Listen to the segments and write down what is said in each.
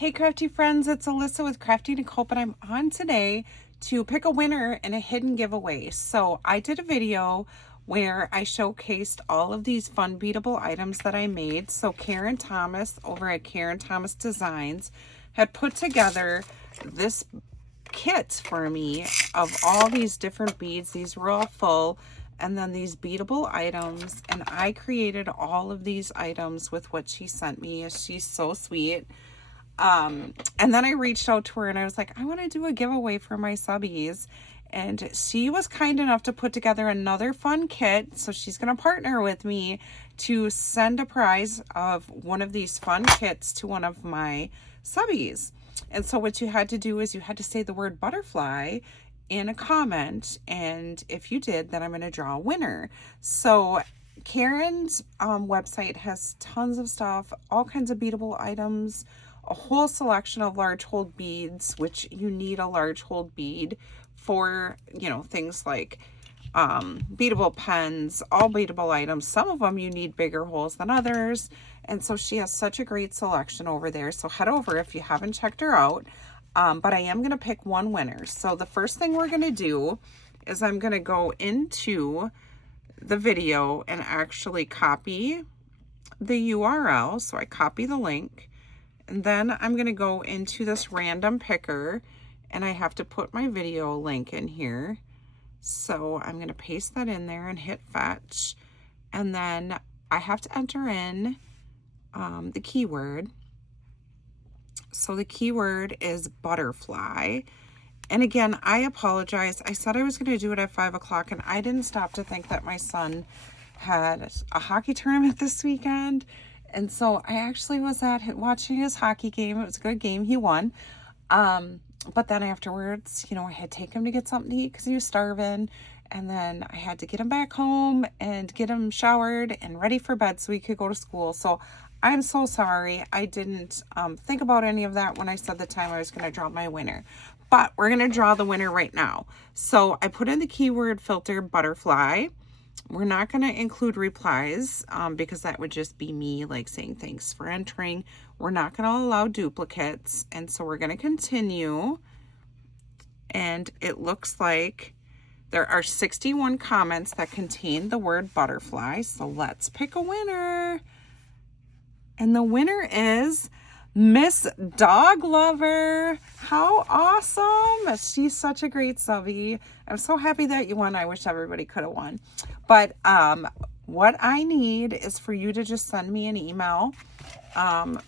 Hey crafty friends, it's Alyssa with Crafty Nicole, and I'm on today to pick a winner in a hidden giveaway. So I did a video where I showcased all of these fun beadable items that I made. So Karen Thomas over at Karen Thomas Designs had put together this kit for me of all these different beads. These were all full, and then these beadable items, and I created all of these items with what she sent me. She's so sweet. And then I reached out to her and I was like, I want to do a giveaway for my subbies. And she was kind enough to put together another fun kit. So she's going to partner with me to send a prize of one of these fun kits to one of my subbies. And so what you had to do is you had to say the word butterfly in a comment. And if you did, then I'm going to draw a winner. So Karen's website has tons of stuff, all kinds of beadable items, a whole selection of large hold beads, which you need a large hold bead for, things like beadable pens, all beadable items. Some of them you need bigger holes than others. And so she has such a great selection over there. So head over if you haven't checked her out. But I am going to pick one winner. So the first thing we're going to do is I'm going to go into the video and actually copy the URL. So I copy the link. And then I'm going to go into this random picker and I have to put my video link in here. So I'm going to paste that in there and hit fetch. And then I have to enter in the keyword. So the keyword is butterfly. And again, I apologize. I said I was going to do it at 5 o'clock and I didn't stop to think that my son had a hockey tournament this weekend. And so I actually was watching his hockey game. It was a good game. He won. But then afterwards, I had to take him to get something to eat because he was starving. And then I had to get him back home and get him showered and ready for bed so he could go to school. So I'm so sorry. I didn't think about any of that when I said the time I was going to draw my winner. But we're going to draw the winner right now. So I put in the keyword filter butterfly. We're not going to include replies because that would just be me saying thanks for entering. We're not going to allow duplicates. And so we're going to continue. And it looks like there are 61 comments that contain the word butterfly. So let's pick a winner. And the winner is Miss Dog Lover. How awesome. She's such a great subby. I'm so happy that you won. I wish everybody could have won. But what I need is for you to just send me an email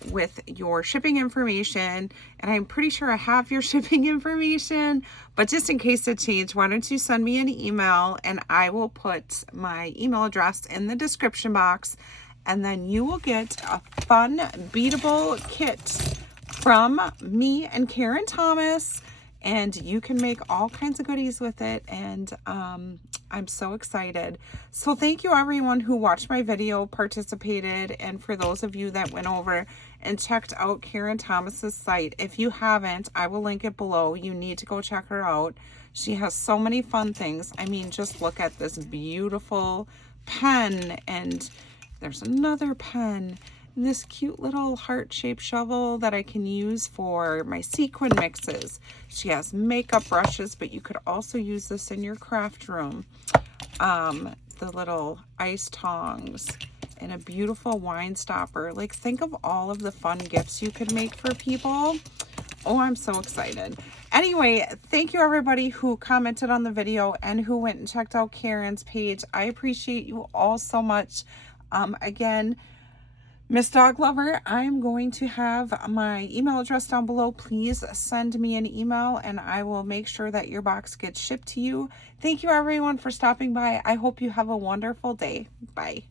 with your shipping information. And I'm pretty sure I have your shipping information. But just in case it changed, why don't you send me an email and I will put my email address in the description box. And then you will get a fun beadable kit from me and Karen Thomas. And you can make all kinds of goodies with it. And I'm so excited. So thank you everyone who watched my video, participated. And for those of you that went over and checked out Karen Thomas's site, if you haven't, I will link it below. You need to go check her out. She has so many fun things. I mean, just look at this beautiful pen, and there's another pen, and this cute little heart-shaped shovel that I can use for my sequin mixes. She has makeup brushes, but you could also use this in your craft room. The little ice tongs and a beautiful wine stopper. Think of all of the fun gifts you could make for people. Oh, I'm so excited. Anyway, thank you everybody who commented on the video and who went and checked out Karen's page. I appreciate you all so much. Again, Miss Dog Lover, I'm going to have my email address down below. Please send me an email and I will make sure that your box gets shipped to you. Thank you everyone for stopping by. I hope you have a wonderful day. Bye.